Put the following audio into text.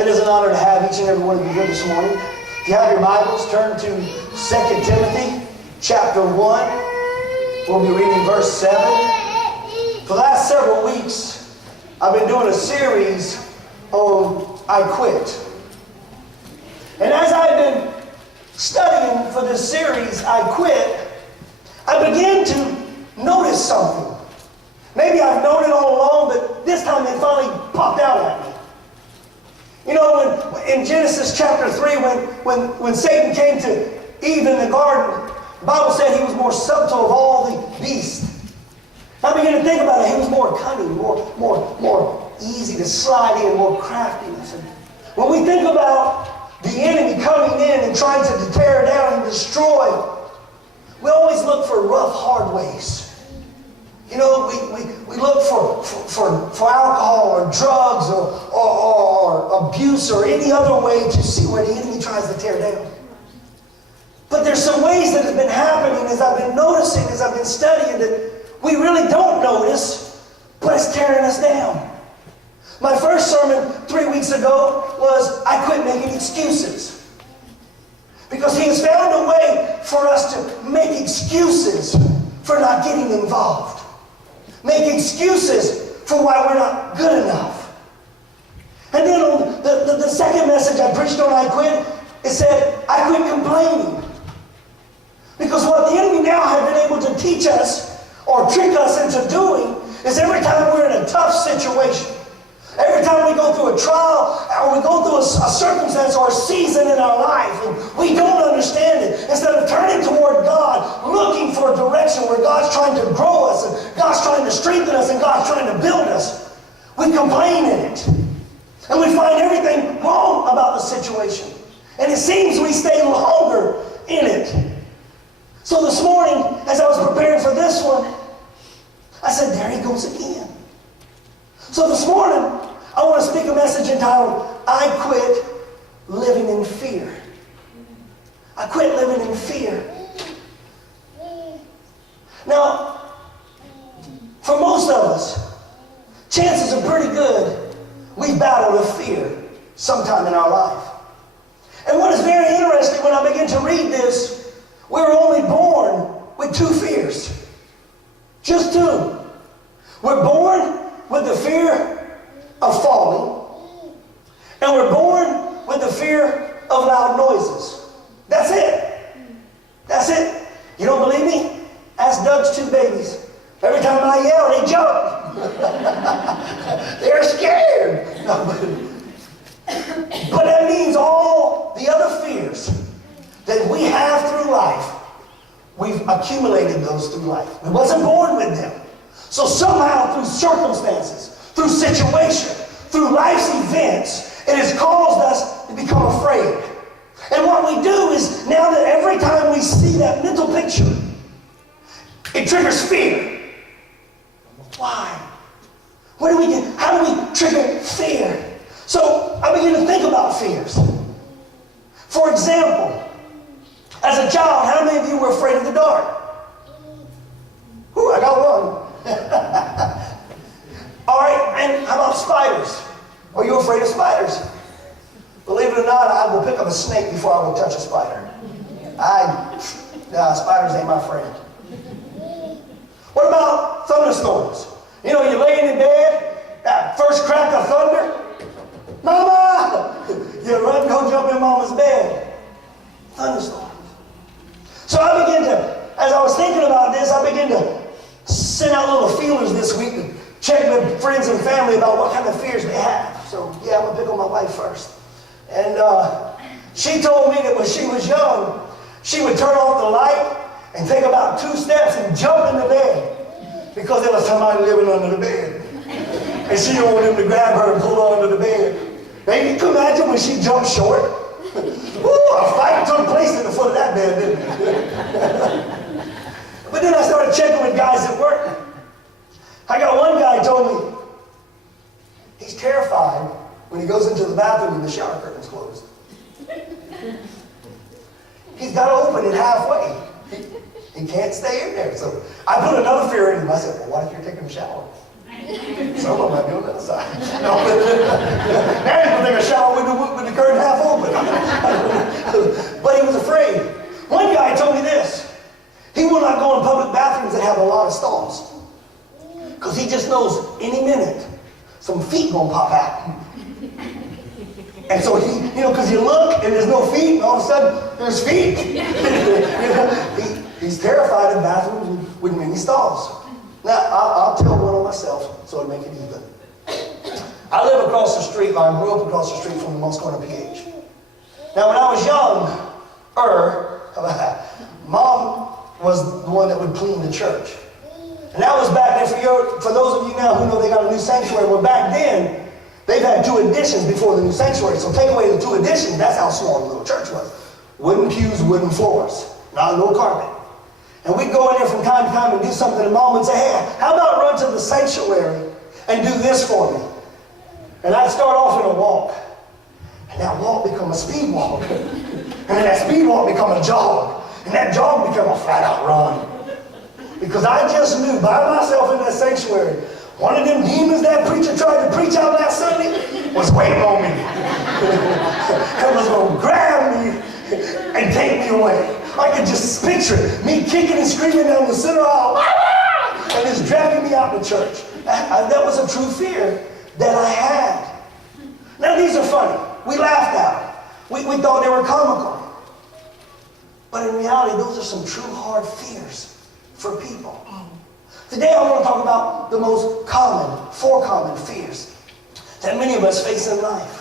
It is an honor to have each and every one of you here this morning. If you have your Bibles, turn to 2 Timothy chapter 1. We'll be reading verse 7. For the last several weeks, I've been doing a series on I Quit. And as I've been studying for this series, I Quit, I began to notice something. Maybe I've known it all along, but this time it finally popped out at me. You know, in Genesis chapter 3, when Satan came to Eve in the garden, the Bible said he was more subtle of all the beasts. I began to think about it. He was more cunning, more easy to slide in, more craftiness. And when we think about the enemy coming in and trying to tear down and destroy, we always look for rough, hard ways. You know, we look for alcohol or drugs or abuse or any other way to see where the enemy tries to tear down. But there's some ways that have been happening as I've been noticing, as I've been studying, that we really don't notice, but it's tearing us down. My first sermon 3 weeks ago was I quit making excuses. Because he has found a way for us to make excuses for not getting involved. Make excuses for why we're not good enough. And then on the second message I preached on I Quit, it said, I quit complaining. Because what the enemy now has been able to teach us or trick us into doing is every time we're in a tough situation, every time we go through a trial or we go through a circumstance or a season in our life and we don't understand it, instead of turning toward God, looking for a direction where God's trying to grow us and God's trying to strengthen us and God's trying to build us, we complain in it. And we find everything wrong about the situation. And it seems we stay longer in it. So this morning, as I was preparing for this one, I said, there he goes again. So this morning, I want to speak a message entitled, I Quit Living in Fear. I quit living in fear. Now, for most of us, chances are pretty good we've battled with fear sometime in our life. And what is very interesting when I begin to read this, we were only born with 2 fears. Just 2. We're born with the fear of falling, and we're born with the fear of loud noises. That's it. That's it. You don't believe me? Ask Doug's 2 babies. Every time I yell, they jump. They're scared. But that means all the other fears that we have through life, we've accumulated those through life. We wasn't born with them. So somehow through circumstances, through situation, through life's events, it has caused us to become afraid. And what we do is, now that every time we see that mental picture, it triggers fear. Why? What do we do? How do we trigger fear? So I begin to think about fears. For example, as a child, how many of you were afraid of the dark? Ooh, I got one. All right, and how about spiders? Are you afraid of spiders? Believe it or not, I will pick up a snake before I will touch a spider. Spiders ain't my friend. What about thunderstorms? You know, you're laying in bed, that first crack of thunder, Mama! You run, go jump in Mama's bed. Thunderstorms. So I began to, as I was thinking about this, I began to send out little feelers this week and check with friends and family about what kind of fears they have. So yeah, I'm going to pick on my wife first. And she told me that when she was young, she would turn off the light and take about 2 steps and jump in the bed because there was somebody living under the bed. And she didn't want him to grab her and pull her under the bed. Now you can imagine when she jumped short. Woo, a fight took place in the foot of that bed, didn't it? But then I started checking with guys at work. I got one guy told me he's terrified when he goes into the bathroom and the shower curtain's closed. He's got to open it halfway. He can't stay in there. So I put another fear in him. I said, well, what if you're taking a shower? Some of them might be on the other side. No, now you can take a shower with with the curtain half open. But he was afraid. One guy told me this. He will not go in public bathrooms that have a lot of stalls. Because he just knows any minute some feet gonna pop out. And so he, because you look and there's no feet, and all of a sudden there's feet. He's terrified of bathrooms with many stalls. Now, I'll tell one on myself so it'll make it even. I live across the street, I grew up across the street from the Most Corner PH. Now, when I was younger, Mom was the one that would clean the church. And that was back then, for those of you now who know they got a new sanctuary, well, back then, they've had 2 additions before the new sanctuary. So take away the 2 additions, that's how small the little church was. Wooden pews, wooden floors, not no carpet. And we'd go in there from time to time and do something, and Mom would say, hey, how about run to the sanctuary and do this for me? And I'd start off in a walk. And that walk become a speed walk. And then that speed walk become a jog. And that jog become a flat out run. Because I just knew by myself in that sanctuary, one of them demons that preacher tried to preach out last Sunday was waiting on me. It was going to grab me and take me away. I could just picture it, me kicking and screaming down the center aisle, and it's dragging me out of church. That was a true fear that I had. Now these are funny. We laughed at them. We thought they were comical. But in reality, those are some true hard fears for people. Today I want to talk about the most common, 4 common fears that many of us face in life.